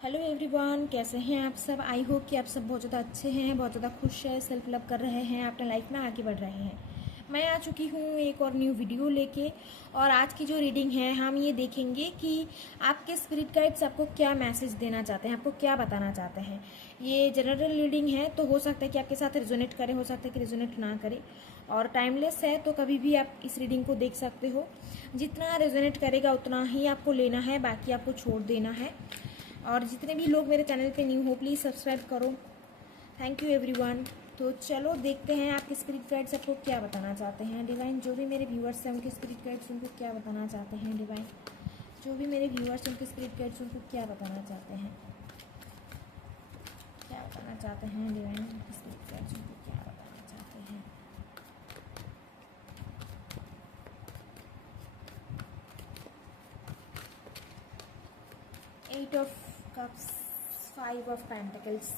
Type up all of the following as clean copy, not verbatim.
Hello everyone, कैसे हैं आप सब। आई होप कि आप सब बहुत ज़्यादा अच्छे हैं, बहुत ज़्यादा खुश हैं, सेल्फ लव कर रहे हैं, अपने लाइफ में आगे बढ़ रहे हैं। मैं आ चुकी हूँ एक और न्यू वीडियो लेके। और आज की जो रीडिंग है हम ये देखेंगे कि आपके स्पिरिट गाइड्स आपको क्या मैसेज देना चाहते हैं, आपको क्या बताना चाहते हैं। ये जनरल रीडिंग है तो हो सकता है कि आपके साथ रिजोनेट करे, हो सकता है कि रिजोनेट ना करे। और टाइमलेस है तो कभी भी आप इस रीडिंग को देख सकते हो। जितना रिजोनेट करेगा उतना ही आपको लेना है, बाकी आपको छोड़ देना है। और जितने भी लोग मेरे चैनल पे न्यू हो प्लीज़ सब्सक्राइब करो। Thank you everyone. तो चलो देखते हैं आपके स्पिरिट गाइड्स आपको क्या बताना चाहते हैं। डिवाइन, जो भी मेरे व्यूअर्स हैं उनके स्पिरिट गाइड्स उनको क्या बताना चाहते हैं। डिवाइन, जो भी मेरे व्यूअर्स हैं उनके स्पिरिट गाइड्स उनको क्या बताना चाहते हैं, क्या बताना चाहते हैं। डिवाइन, उनके स्पिरिट गाइड्स उनको क्या बताना चाहते हैं। Eight of cups, five of pentacles.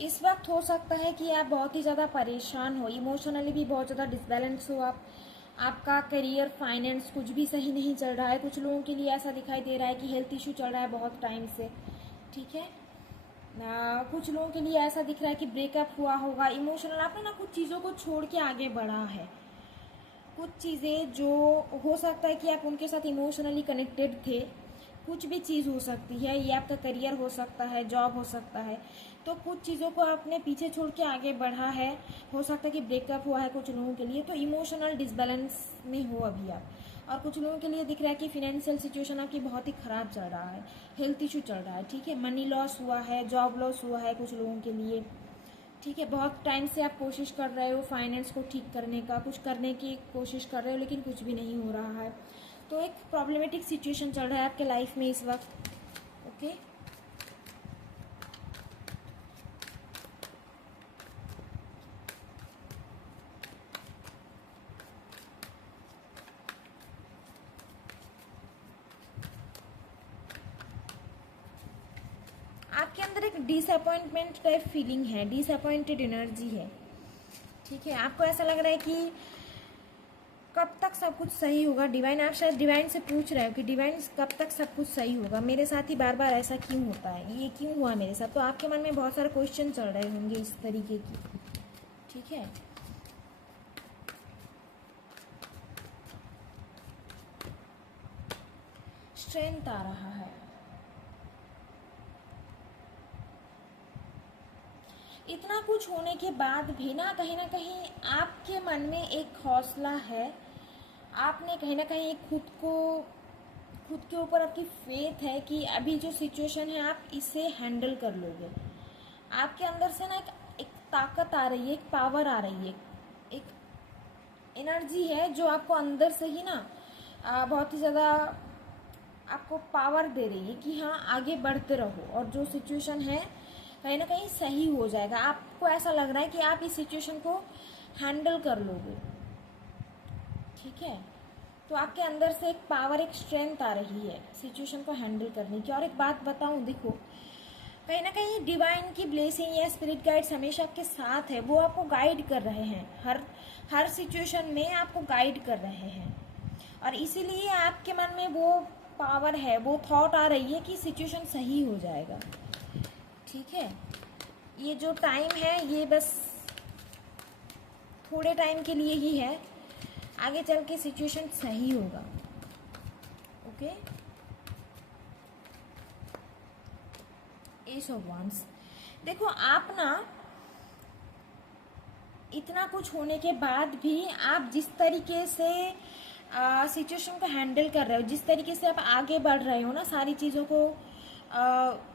इस वक्त हो सकता है कि आप बहुत ही ज़्यादा परेशान हो, इमोशनली भी बहुत ज़्यादा डिसबैलेंस हो। आपका करियर, फाइनेंस कुछ भी सही नहीं चल रहा है। कुछ लोगों के लिए ऐसा दिखाई दे रहा है कि हेल्थ इशू चल रहा है बहुत टाइम से। ठीक है कुछ लोगों के लिए ऐसा दिख रहा है कि ब्रेकअप हुआ होगा। इमोशनल आपने ना कुछ चीज़ों को छोड़ के आगे बढ़ा है। कुछ चीज़ें जो हो सकता है कि आप उनके साथ इमोशनली कनेक्टेड थे। कुछ भी चीज़ हो सकती है, ये आपका करियर हो सकता है, जॉब हो सकता है। तो कुछ चीज़ों को आपने पीछे छोड़ के आगे बढ़ा है। हो सकता है कि ब्रेकअप हुआ है कुछ लोगों के लिए, तो इमोशनल डिसबैलेंस में हो अभी आप। और कुछ लोगों के लिए दिख रहा है कि फिनेंशियल सिचुएशन आपकी बहुत ही ख़राब चल रहा है, हेल्थ इशू चल रहा है। ठीक है, मनी लॉस हुआ है, जॉब लॉस हुआ है कुछ लोगों के लिए। ठीक है, बहुत टाइम से आप कोशिश कर रहे हो फाइनेंस को ठीक करने का, कुछ करने की कोशिश कर रहे हो लेकिन कुछ भी नहीं हो रहा है। तो एक प्रॉब्लमेटिक सिचुएशन चल रहा है आपके लाइफ में इस वक्त। ओके, आपके अंदर एक डिसअपॉइंटमेंट टाइप फीलिंग है, डिसअपॉइंटेड एनर्जी है। ठीक है, आपको ऐसा लग रहा है कि कब तक सब कुछ सही होगा। डिवाइन, आप शायद डिवाइन से पूछ रहे हो कि डिवाइन कब तक सब कुछ सही होगा, मेरे साथ ही बार बार ऐसा क्यों होता है, ये क्यों हुआ मेरे साथ। तो आपके मन में बहुत सारे क्वेश्चन चल रहे होंगे इस तरीके की। ठीक है, स्ट्रेंथ आ रहा है। इतना कुछ होने के बाद भी ना कहीं आपके मन में एक हौसला है। आपने कहीं ना कहीं खुद के ऊपर आपकी फेथ है कि अभी जो सिचुएशन है आप इसे हैंडल कर लोगे। आपके अंदर से ना एक ताकत आ रही है, एक पावर आ रही है, एक एनर्जी है जो आपको अंदर से ही ना बहुत ही ज़्यादा आपको पावर दे रही है कि हाँ आगे बढ़ते रहो और जो सिचुएशन है कहीं ना कहीं सही हो जाएगा। आपको ऐसा लग रहा है कि आप इस सिचुएशन को हैंडल कर लोगे। ठीक है, तो आपके अंदर से एक पावर, एक स्ट्रेंथ आ रही है सिचुएशन को हैंडल करने की। और एक बात बताऊं, देखो कहीं ना कहीं डिवाइन की ब्लेसिंग या स्पिरिट गाइड्स हमेशा आपके साथ है। वो आपको गाइड कर रहे हैं, हर सिचुएशन में आपको गाइड कर रहे हैं। और इसीलिए आपके मन में वो पावर है, वो थॉट आ रही है कि सिचुएशन सही हो जाएगा। ठीक है, ये जो टाइम है ये बस थोड़े टाइम के लिए ही है, आगे चल के सिचुएशन सही होगा। Okay, S of wands. देखो आप ना इतना कुछ होने के बाद भी आप जिस तरीके से सिचुएशन को हैंडल कर रहे हो, जिस तरीके से आप आगे बढ़ रहे हो ना, सारी चीज़ों को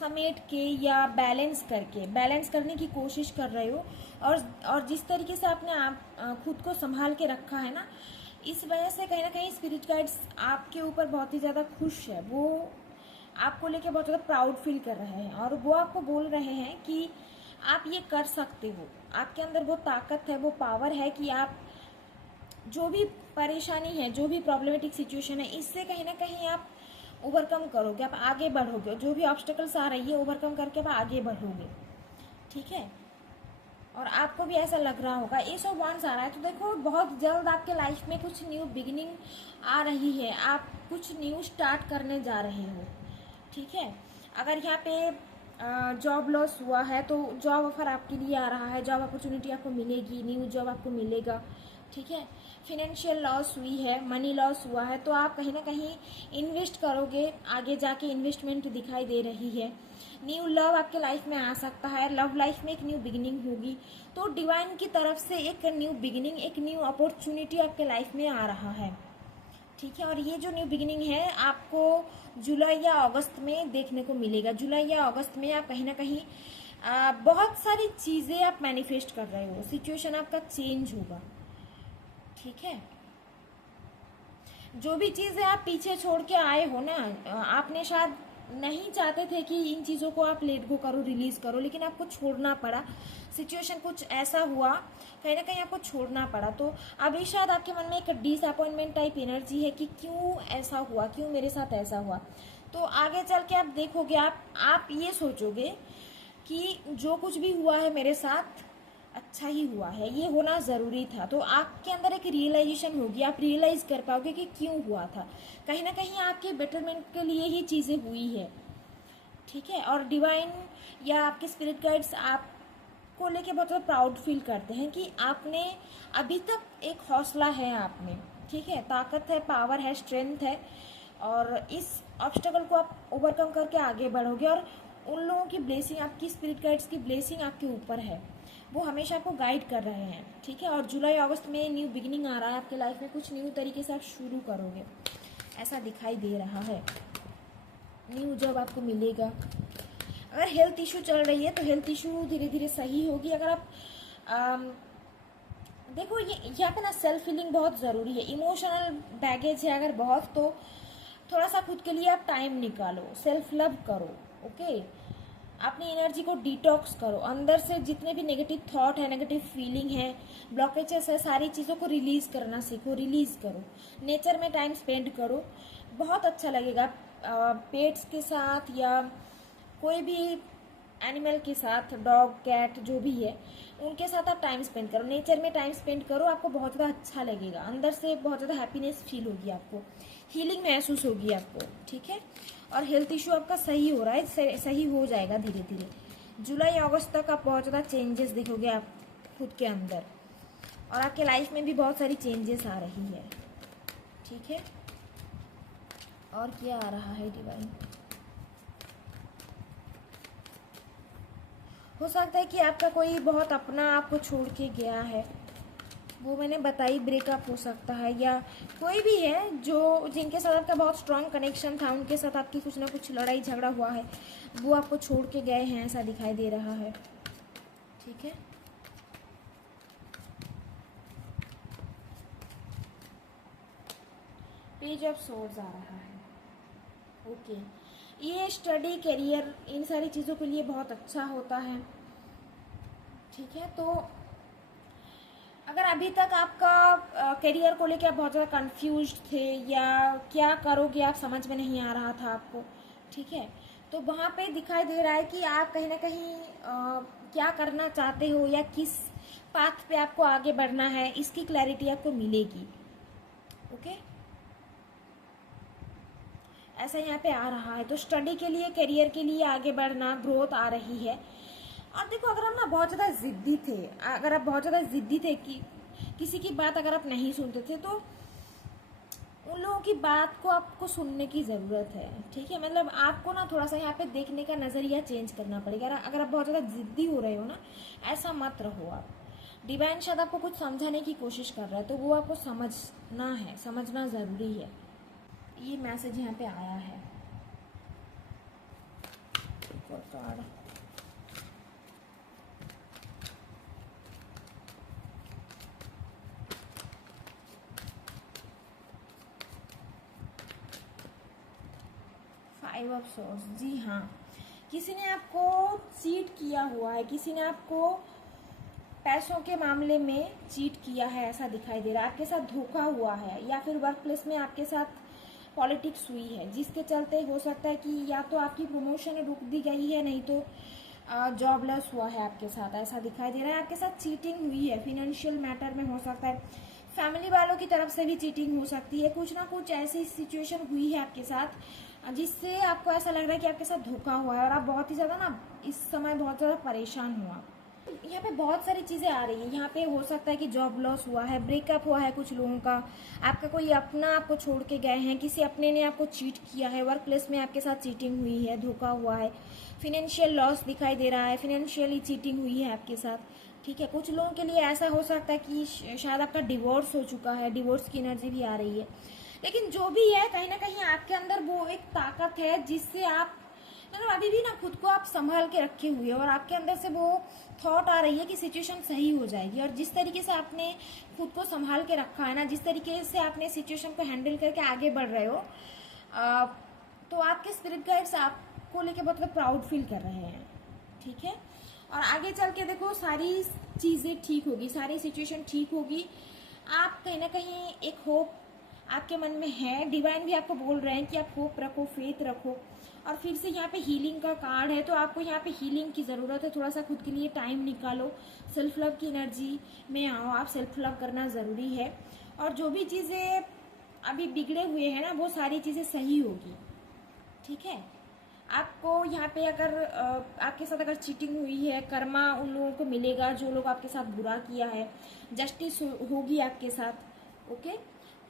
समेट के या बैलेंस करने की कोशिश कर रहे हो। और जिस तरीके से आपने खुद को संभाल के रखा है ना, इस वजह से कहीं ना कहीं स्पिरिट गाइड्स आपके ऊपर बहुत ही ज़्यादा खुश है। वो आपको लेके बहुत ज़्यादा प्राउड फील कर रहे हैं और वो आपको बोल रहे हैं कि आप ये कर सकते हो। आपके अंदर वो ताकत है, वो पावर है कि आप जो भी परेशानी है, जो भी प्रॉब्लमेटिक सिचुएशन है, इससे कहीं ना कहीं आप ओवरकम करोगे, आप आगे बढ़ोगे। जो भी ऑब्स्टेकल्स आ रही है ओवरकम करके आप आगे बढ़ोगे। ठीक है, और आपको भी ऐसा लग रहा होगा। एस ऑफ वांड्स आ रहा है तो देखो बहुत जल्द आपके लाइफ में कुछ न्यू बिगिनिंग आ रही है, आप कुछ न्यू स्टार्ट करने जा रहे हो। ठीक है, अगर यहाँ पे जॉब लॉस हुआ है तो जॉब ऑफर आपके लिए आ रहा है, जॉब अपॉर्चुनिटी आपको मिलेगी, न्यू जॉब आपको मिलेगा, ठीक है। फिनेंशियल लॉस हुई है, मनी लॉस हुआ है, तो आप कहीं ना कहीं इन्वेस्ट करोगे, आगे जाके इन्वेस्टमेंट दिखाई दे रही है। न्यू लव आपके लाइफ में आ सकता है, लव लाइफ में एक न्यू बिगिनिंग होगी, तो डिवाइन की तरफ से एक न्यू बिगिनिंग, एक न्यू अपॉर्चुनिटी आपके लाइफ में आ रहा है, ठीक है। और ये जो न्यू बिगिनिंग है आपको जुलाई या अगस्त में देखने को मिलेगा। जुलाई या अगस्त में आप कहीं ना कहीं बहुत सारी चीज़ें आप मैनिफेस्ट कर रहे हो, सिचुएशन आपका चेंज होगा, ठीक है। जो भी चीज़ें आप पीछे छोड़ के आए हो ना, आपने शायद नहीं चाहते थे कि इन चीज़ों को आप लेट गो करो, रिलीज करो, लेकिन आपको छोड़ना पड़ा, सिचुएशन कुछ ऐसा हुआ, कहीं ना कहीं आपको छोड़ना पड़ा। तो अभी शायद आपके मन में एक डिसअपॉइंटमेंट टाइप एनर्जी है कि क्यों ऐसा हुआ, क्यों मेरे साथ ऐसा हुआ। तो आगे चल के आप देखोगे, आप ये सोचोगे कि जो कुछ भी हुआ है मेरे साथ अच्छा ही हुआ है, ये होना ज़रूरी था। तो आपके अंदर एक रियलाइजेशन होगी, आप रियलाइज कर पाओगे कि क्यों हुआ था, कहीं ना कहीं आपके बेटरमेंट के लिए ही चीज़ें हुई है, ठीक है। और डिवाइन या आपके स्पिरिट गाइड्स आपको लेके बहुत ज़्यादा प्राउड फील करते हैं कि आपने अभी तक एक हौसला है आप में, ठीक है, ताकत है, पावर है, स्ट्रेंथ है, और इस ऑब्स्टेकल को आप ओवरकम करके आगे बढ़ोगे। और उन लोगों की ब्लेसिंग, आपकी स्पिरिट गाइड्स की ब्लेसिंग आपके ऊपर है, वो हमेशा आपको गाइड कर रहे हैं, ठीक है। और जुलाई अगस्त में न्यू बिगिनिंग आ रहा है आपके लाइफ में, कुछ न्यू तरीके से आप शुरू करोगे, ऐसा दिखाई दे रहा है। न्यू जॉब आपको मिलेगा। अगर हेल्थ इशू चल रही है तो हेल्थ इशू धीरे धीरे सही होगी। अगर आप देखो, ये यहाँ पे ना सेल्फ हीलिंग बहुत ज़रूरी है। इमोशनल बैगेज है अगर बहुत, तो थोड़ा सा खुद के लिए आप टाइम निकालो, सेल्फ लव करो, ओके। अपनी एनर्जी को डिटॉक्स करो, अंदर से जितने भी नेगेटिव थॉट है, नेगेटिव फीलिंग है, ब्लॉकेजेस है, सारी चीज़ों को रिलीज करना सीखो, रिलीज करो। नेचर में टाइम स्पेंड करो, बहुत अच्छा लगेगा। पेट्स के साथ या कोई भी एनिमल के साथ, डॉग कैट जो भी है, उनके साथ आप टाइम स्पेंड करो, नेचर में टाइम स्पेंड करो, आपको बहुत ज़्यादा अच्छा लगेगा, अंदर से बहुत ज़्यादा हैप्पीनेस फील होगी, आपको हीलिंग महसूस होगी आपको, ठीक है। और हेल्थ इशू आपका सही हो रहा है, सही हो जाएगा धीरे धीरे। जुलाई अगस्त तक आप बहुत ज़्यादा चेंजेस देखोगे आप खुद के अंदर, और आपके लाइफ में भी बहुत सारी चेंजेस आ रही है, ठीक है। और क्या आ रहा है डिवाइन? हो सकता है कि आपका कोई बहुत अपना आपको छोड़ के गया है, वो मैंने बताई, ब्रेकअप हो सकता है, या कोई भी है जो जिनके साथ आपका बहुत स्ट्रांग कनेक्शन था, उनके साथ आपकी कुछ ना कुछ लड़ाई झगड़ा हुआ है, वो आपको छोड़ के गए हैं, ऐसा दिखाई दे रहा है, ठीक है। पेज ऑफ सोर्ड्स आ रहा है, ओके। ये स्टडी, करियर, इन सारी चीज़ों के लिए बहुत अच्छा होता है, ठीक है। तो अगर अभी तक आपका करियर को लेकर आप बहुत ज़्यादा कंफ्यूज थे, या क्या करोगे आप समझ में नहीं आ रहा था आपको, ठीक है, तो वहाँ पे दिखाई दे रहा है कि आप कहीं ना कहीं क्या करना चाहते हो, या किस पाथ पे आपको आगे बढ़ना है, इसकी क्लैरिटी आपको मिलेगी, ओके। ऐसा यहाँ पे आ रहा है। तो स्टडी के लिए, करियर के लिए आगे बढ़ना, ग्रोथ आ रही है। और देखो, अगर हम ना बहुत ज़्यादा ज़िद्दी थे, अगर आप बहुत ज़्यादा ज़िद्दी थे कि किसी की बात अगर आप नहीं सुनते थे, तो उन लोगों की बात को आपको सुनने की ज़रूरत है, ठीक है। मतलब आपको ना थोड़ा सा यहाँ पे देखने का नज़रिया चेंज करना पड़ेगा। अगर आप बहुत ज़्यादा ज़िद्दी हो रहे हो ना, ऐसा मत रहो आप। डिवाइन शायद आपको कुछ समझाने की कोशिश कर रहा है, तो वो आपको समझना है, समझना ज़रूरी है। ये मैसेज यहाँ पे आया है। कार्ड 5 ऑफ सोर्स, जी हाँ, किसी ने आपको चीट किया हुआ है, किसी ने आपको पैसों के मामले में चीट किया है, ऐसा दिखाई दे रहा है। आपके साथ धोखा हुआ है, या फिर वर्क प्लेस में आपके साथ पॉलिटिक्स हुई है, जिसके चलते हो सकता है कि या तो आपकी प्रमोशन रुक दी गई है, नहीं तो जॉब लॉस हुआ है आपके साथ, ऐसा दिखाई दे रहा है। आपके साथ चीटिंग हुई है, फिनेंशियल मैटर में हो सकता है, फैमिली वालों की तरफ से भी चीटिंग हो सकती है, कुछ ना कुछ ऐसी सिचुएशन हुई है आपके साथ जिससे आपको ऐसा लग रहा है कि आपके साथ धोखा हुआ है और आप बहुत ही ज़्यादा ना इस समय बहुत ज़्यादा परेशान हो आप। यहाँ पे बहुत सारी चीज़ें आ रही हैं। यहाँ पे हो सकता है कि जॉब लॉस हुआ है, ब्रेकअप हुआ है कुछ लोगों का, आपका कोई अपना आपको छोड़ के गए हैं, किसी अपने ने आपको चीट किया है, वर्क प्लेस में आपके साथ चीटिंग हुई है, धोखा हुआ है, फिनेंशियल लॉस दिखाई दे रहा है, फिनेंशियली चीटिंग हुई है आपके साथ। ठीक है, कुछ लोगों के लिए ऐसा हो सकता है कि शायद आपका डिवोर्स हो चुका है, डिवोर्स की एनर्जी भी आ रही है। लेकिन जो भी है, कहीं ना कहीं आपके अंदर वो एक ताकत है जिससे आप मतलब अभी भी ना खुद को आप संभाल के रखे हुए हो और आपके अंदर से वो थॉट आ रही है कि सिचुएशन सही हो जाएगी। और जिस तरीके से आपने खुद को संभाल के रखा है ना, जिस तरीके से आपने सिचुएशन को हैंडल करके आगे बढ़ रहे हो, तो आपके स्पिरिट गाइड्स आपको लेके बहुत ज़्यादा प्राउड फील कर रहे हैं। ठीक है, और आगे चल के देखो सारी चीज़ें ठीक होगी, सारी सिचुएशन ठीक होगी। आप कहीं ना कहीं एक होप आपके मन में है, डिवाइन भी आपको बोल रहे हैं कि आप होप रखो, फेथ रखो। और फिर से यहाँ पे हीलिंग का कार्ड है, तो आपको यहाँ पे हीलिंग की ज़रूरत है। थोड़ा सा खुद के लिए टाइम निकालो, सेल्फ लव की एनर्जी में आओ, आप सेल्फ लव करना ज़रूरी है। और जो भी चीज़ें अभी बिगड़े हुए हैं ना, वो सारी चीज़ें सही होगी। ठीक है, आपको यहाँ पे अगर आपके साथ अगर चीटिंग हुई है, कर्मा उन लोगों को मिलेगा जो लोग आपके साथ बुरा किया है, जस्टिस होगी आपके साथ। ओके,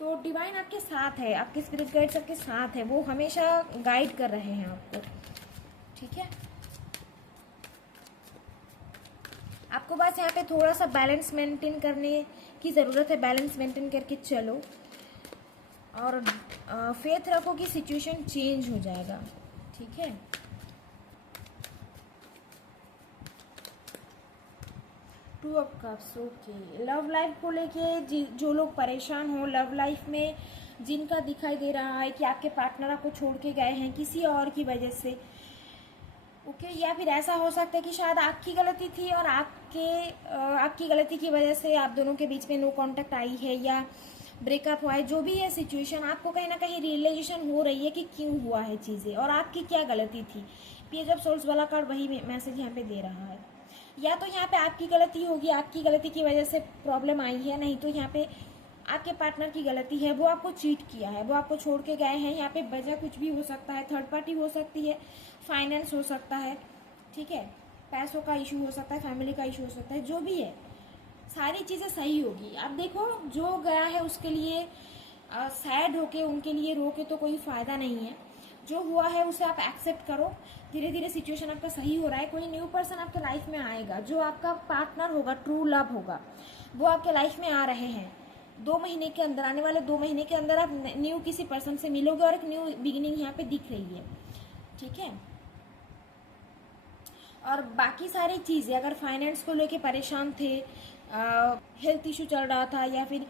तो डिवाइन आपके साथ है, आपके स्पिरिट गाइड्स आपके साथ है, वो हमेशा गाइड कर रहे हैं आपको। ठीक है, आपको बस यहाँ पे थोड़ा सा बैलेंस मेंटेन करने की ज़रूरत है, बैलेंस मेंटेन करके चलो और फेथ रखो कि सिचुएशन चेंज हो जाएगा। ठीक है, two of cups. Okay, love life को लेके जो लोग परेशान हो, लव लाइफ में जिनका दिखाई दे रहा है कि आपके पार्टनर आपको छोड़ के गए हैं किसी और की वजह से। ओके, या फिर ऐसा हो सकता है कि शायद आपकी गलती थी और आपकी गलती की वजह से आप दोनों के बीच में नो कांटेक्ट आई है या ब्रेकअप हुआ है। जो भी है सिचुएशन, आपको कहीं ना कहीं रियलाइजेशन हो रही है कि क्यों हुआ है चीज़ें और आपकी क्या गलती थी। पेज ऑफ सोल्स वाला कार्ड वही मैसेज यहाँ पे दे रहा है। या तो यहाँ पे आपकी गलती होगी, आपकी गलती की वजह से प्रॉब्लम आई है, नहीं तो यहाँ पे आपके पार्टनर की गलती है, वो आपको चीट किया है, वो आपको छोड़ के गए हैं। यहाँ पे वजह कुछ भी हो सकता है, थर्ड पार्टी हो सकती है, फाइनेंस हो सकता है। ठीक है, पैसों का इशू हो सकता है, फैमिली का इशू हो सकता है, जो भी है सारी चीज़ें सही होगी। अब देखो, जो गया है उसके लिए सैड होके, उनके लिए रो के तो कोई फ़ायदा नहीं है। जो हुआ है उसे आप एक्सेप्ट करो। धीरे धीरे सिचुएशन आपका सही हो रहा है, कोई न्यू पर्सन आपके लाइफ में आएगा, जो आपका पार्टनर होगा, ट्रू लव होगा, वो आपके लाइफ में आ रहे हैं। 2 महीने के अंदर, आने वाले 2 महीने के अंदर आप न्यू किसी पर्सन से मिलोगे और एक न्यू बिगिनिंग यहाँ पे दिख रही है। ठीक है, और बाकी सारी चीज़ें, अगर फाइनेंस को लेके परेशान थे, हेल्थ इशू चल रहा था या फिर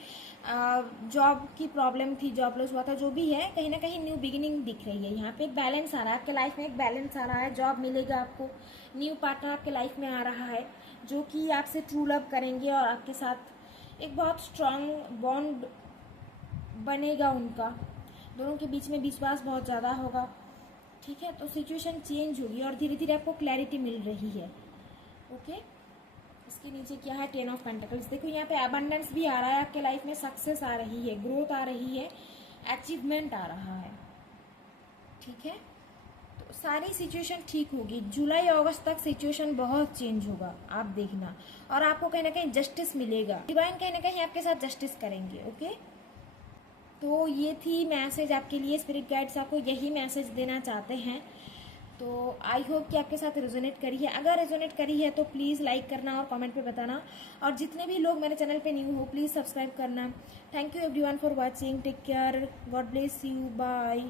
जॉब की प्रॉब्लम थी, जॉब लॉस हुआ था, जो भी है, कहीं ना कहीं न्यू बिगिनिंग दिख रही है। यहाँ पे एक बैलेंस आ रहा है आपके लाइफ में, एक बैलेंस आ रहा है, जॉब मिलेगा आपको, न्यू पार्टनर आपके लाइफ में आ रहा है जो कि आपसे ट्रू लव करेंगे और आपके साथ एक बहुत स्ट्रांग बॉन्ड बनेगा उनका, दोनों के बीच में विश्वास बहुत ज़्यादा होगा। ठीक है, तो सिचुएशन चेंज होगी और धीरे धीरे आपको क्लैरिटी मिल रही है। ओके, इसके नीचे क्या है, 10 ऑफ पेंटिकल्स। देखो यहाँ पे अबंडेंस भी आ रहा है आपके लाइफ में, सक्सेस आ रही है, ग्रोथ आ रही है, अचीवमेंट आ रहा है। ठीक है, तो सारी सिचुएशन ठीक होगी। जुलाई अगस्त तक सिचुएशन बहुत चेंज होगा, आप देखना, और आपको कहीं ना कहीं जस्टिस मिलेगा। डिवाइन कहीं ना कहीं आपके साथ जस्टिस करेंगे। ओके, तो ये थी मैसेज आपके लिए, स्पिरिट गाइड्स आपको यही मैसेज देना चाहते हैं। तो आई होप कि आपके साथ रेजोनेट करी है। अगर रेजोनेट करी है तो प्लीज़ लाइक करना और कमेंट पे बताना, और जितने भी लोग मेरे चैनल पे न्यू हो प्लीज़ सब्सक्राइब करना। Thank you everyone for watching, take care, God bless you, bye.